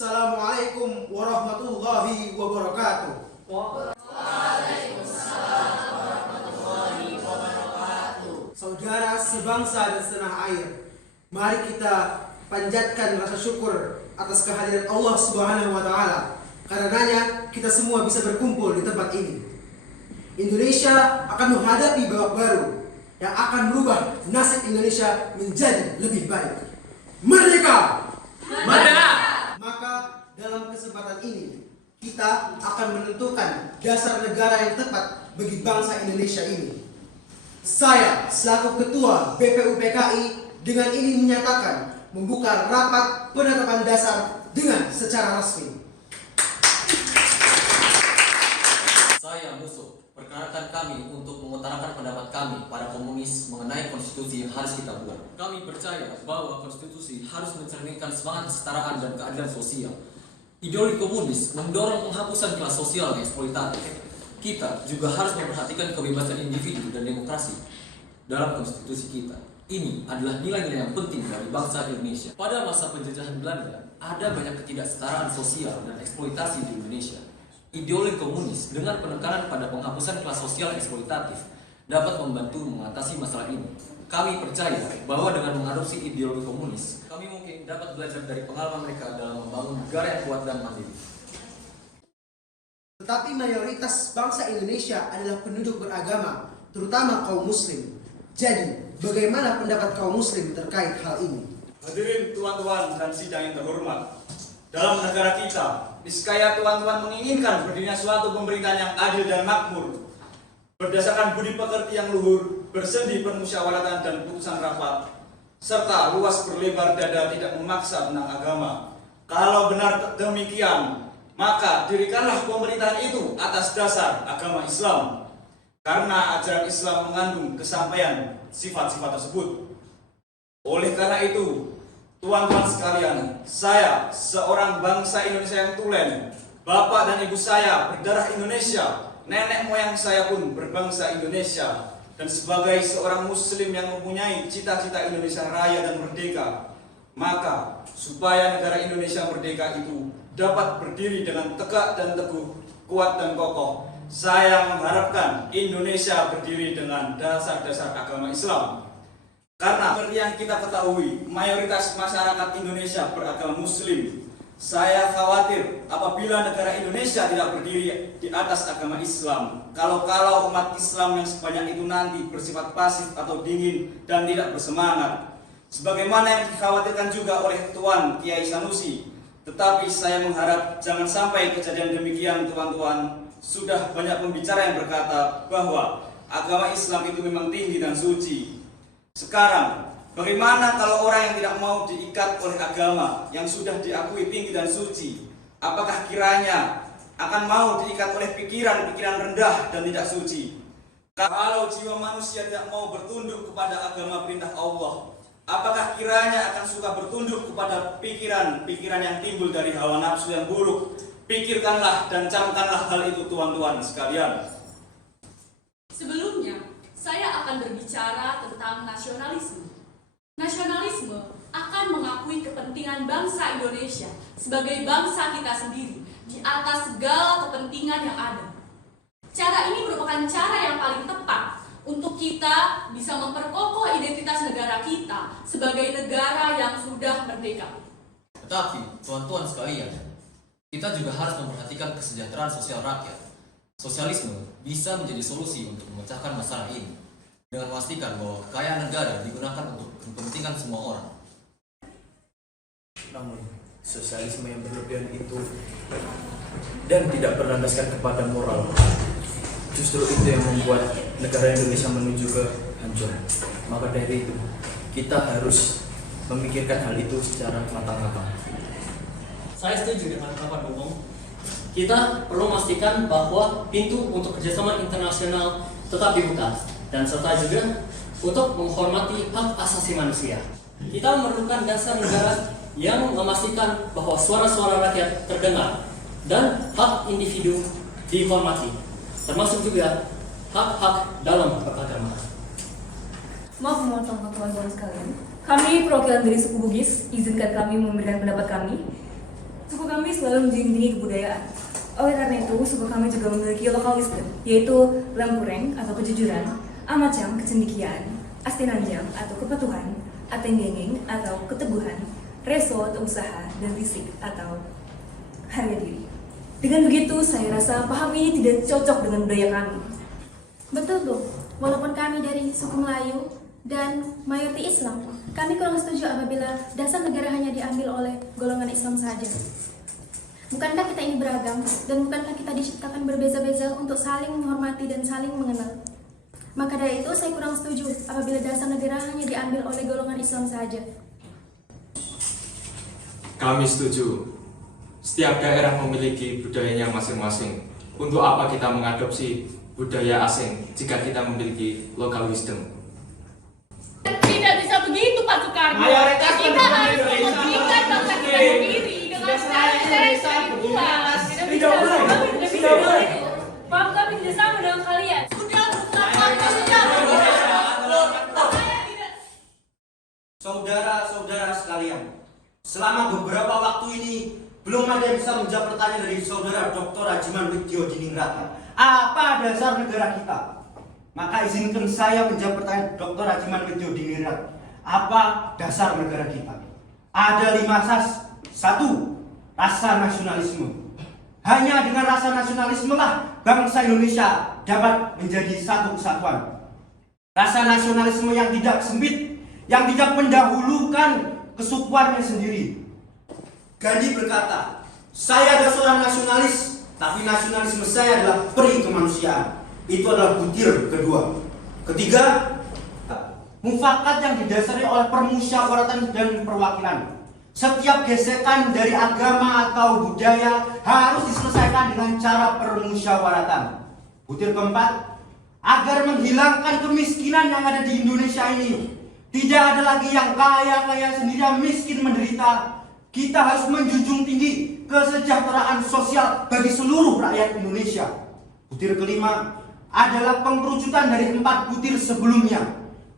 Assalamualaikum warahmatullahi wabarakatuh. Waalaikumsalam warahmatullahi wabarakatuh. Saudara sebangsa dan setanah air, mari kita panjatkan rasa syukur atas kehadiran Allah Subhanahu wa taala. Karenanya kita semua bisa berkumpul di tempat ini. Indonesia akan menghadapi babak baru yang akan merubah nasib Indonesia menjadi lebih baik. Merdeka! Merdeka! Maka dalam kesempatan ini kita akan menentukan dasar negara yang tepat bagi bangsa Indonesia ini. Saya selaku Ketua BPUPKI dengan ini menyatakan membuka rapat penetapan dasar dengan secara resmi. Saya Musuh perkenalkan kami untuk mengutarakan pendapat kami pada komunis mengenai konstitusi yang harus kita buat. Kami percaya bahwa konstitusi harus mencerminkan semangat kesetaraan dan keadilan sosial. Ideologi komunis mendorong penghapusan kelas sosial yang eksploitatif. Kita juga harus memperhatikan kebebasan individu dan demokrasi dalam konstitusi kita. Ini adalah nilai-nilai yang penting dari bangsa Indonesia. Pada masa penjajahan Belanda, ada banyak ketidaksetaraan sosial dan eksploitasi di Indonesia. Ideologi komunis dengan penekanan pada penghapusan kelas sosial eksploitatif dapat membantu mengatasi masalah ini. Kami percaya bahwa dengan mengadopsi ideologi komunis, kami mungkin dapat belajar dari pengalaman mereka dalam membangun negara yang kuat dan mandiri. Tetapi mayoritas bangsa Indonesia adalah penduduk beragama, terutama kaum muslim. Jadi, bagaimana pendapat kaum muslim terkait hal ini? Hadirin tuan-tuan dan sidang yang terhormat, dalam negara kita, niscaya tuan-tuan menginginkan berdirinya suatu pemerintahan yang adil dan makmur, berdasarkan budi pekerti yang luhur, bersendi permusyawaratan dan putusan rapat, serta luas berlebar dada tidak memaksa tentang agama. Kalau benar demikian, maka dirikanlah pemerintahan itu atas dasar agama Islam, karena ajaran Islam mengandung kesampaian sifat-sifat tersebut. Oleh karena itu, tuan-tuan sekalian, saya seorang bangsa Indonesia yang tulen, bapak dan ibu saya berdarah Indonesia, nenek moyang saya pun berbangsa Indonesia, dan sebagai seorang muslim yang mempunyai cita-cita Indonesia raya dan merdeka, maka supaya negara Indonesia merdeka itu dapat berdiri dengan tegak dan teguh, kuat dan kokoh, saya mengharapkan Indonesia berdiri dengan dasar-dasar agama Islam. Karena seperti yang kita ketahui, mayoritas masyarakat Indonesia beragama Muslim. Saya khawatir apabila negara Indonesia tidak berdiri di atas agama Islam, kalau umat Islam yang sebanyak itu nanti bersifat pasif atau dingin dan tidak bersemangat, sebagaimana yang dikhawatirkan juga oleh Tuan Kiai Sanusi. Tetapi saya mengharap jangan sampai kejadian demikian, tuan-tuan. Sudah banyak pembicara yang berkata bahwa agama Islam itu memang tinggi dan suci. Sekarang, bagaimana kalau orang yang tidak mau diikat oleh agama yang sudah diakui tinggi dan suci? Apakah kiranya akan mau diikat oleh pikiran-pikiran rendah dan tidak suci? Kalau jiwa manusia tidak mau bertunduk kepada agama perintah Allah, apakah kiranya akan suka bertunduk kepada pikiran-pikiran yang timbul dari hawa nafsu yang buruk? Pikirkanlah dan camkanlah hal itu, tuan-tuan sekalian. Sebelumnya, saya akan berbicara tentang nasionalisme. Nasionalisme akan mengakui kepentingan bangsa Indonesia sebagai bangsa kita sendiri di atas segala kepentingan yang ada. Cara ini merupakan cara yang paling tepat untuk kita bisa memperkokoh identitas negara kita sebagai negara yang sudah merdeka. Tetapi, tuan-tuan sekalian, kita juga harus memperhatikan kesejahteraan sosial rakyat. Sosialisme bisa menjadi solusi untuk memecahkan masalah ini dengan memastikan bahwa kekayaan negara digunakan untuk kepentingan semua orang. Namun, sosialisme yang berlebihan itu dan tidak berlandaskan kepada moral, justru itu yang membuat negara Indonesia menuju ke hancur. Maka dari itu, kita harus memikirkan hal itu secara matang-matang. Saya setuju dengan kawan umum. Kita perlu memastikan bahwa pintu untuk kerjasama internasional tetap dibuka dan serta juga untuk menghormati hak asasi manusia. Kita memerlukan dasar negara yang memastikan bahwa suara-suara rakyat terdengar dan hak individu dihormati, termasuk juga hak-hak dalam beragama. Maaf memotong teman-teman sekalian. Kami perwakilan dari suku Bugis, izinkan kami memberikan pendapat kami. Suku kami selalu menjunjung kebudayaan. Oleh karena itu, suku kami juga memiliki local wisdom, yaitu lemkureng atau kejujuran, amacam kecendikiaan, astinanjam atau kepatuhan, atenggengeng atau keteguhan, reso atau usaha, dan risik atau harga diri. Dengan begitu, saya rasa paham ini tidak cocok dengan budaya kami. Betul, Bu. Walaupun kami dari suku Melayu dan mayoriti Islam, kami kurang setuju apabila dasar negara hanya diambil oleh golongan Islam saja. Bukankah kita ini beragam, dan bukankah kita diciptakan berbeza-beza untuk saling menghormati dan saling mengenal? Maka dari itu, saya kurang setuju apabila dasar negara hanya diambil oleh golongan Islam saja. Kami setuju. Setiap daerah memiliki budayanya masing-masing. Untuk apa kita mengadopsi budaya asing jika kita memiliki local wisdom? Tidak bisa begitu, Pak Soekarno. Mayoritas Kita penduduk harus Indonesia memperhatikan bangsa kita sendiri dengan cara yang dibuat. Tidak boleh. Paham kami tidak sama dengan kalian. Sudah, sudah. Saudara-saudara sekalian, selama beberapa waktu ini belum ada yang bisa menjawab pertanyaan dari saudara Dr. Ajiman Widyo Diningrat. Apa dasar negara kita? Maka izinkan saya menjawab pertanyaan Dr. Ajiman Widyo Diningrat. Apa dasar negara kita? Ada 5 asas. 1. Rasa nasionalisme. Hanya dengan rasa nasionalisme lah bangsa Indonesia dapat menjadi satu kesatuan. Rasa nasionalisme yang tidak sempit, yang tidak mendahulukan kesukuannya sendiri. Gandhi berkata, saya adalah seorang nasionalis, tapi nasionalisme saya adalah peri kemanusiaan. Itu adalah butir kedua. Ketiga, mufakat yang didasari oleh permusyawaratan dan perwakilan. Setiap gesekan dari agama atau budaya harus diselesaikan dengan cara permusyawaratan. Butir keempat, agar menghilangkan kemiskinan yang ada di Indonesia ini. Tidak ada lagi yang kaya sendiri, yang miskin menderita. Kita harus menjunjung tinggi kesejahteraan sosial bagi seluruh rakyat Indonesia. Butir kelima adalah pengkerucutan dari 4 butir sebelumnya.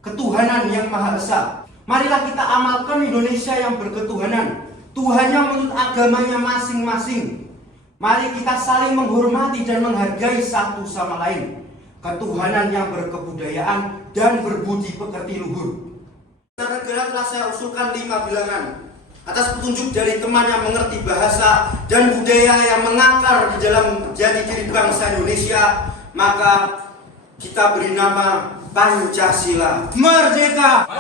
Ketuhanan yang Maha Esa. Marilah kita amalkan Indonesia yang berketuhanan. Tuhannya menurut agamanya masing-masing. Mari kita saling menghormati dan menghargai satu sama lain. Ketuhanan yang berkebudayaan dan berbudi pekerti luhur. Negara telah saya usulkan 5 bilangan. Atas petunjuk dari teman yang mengerti bahasa dan budaya yang mengakar di dalam jati diri bangsa Indonesia, maka kita beri nama Pancasila. Merdeka!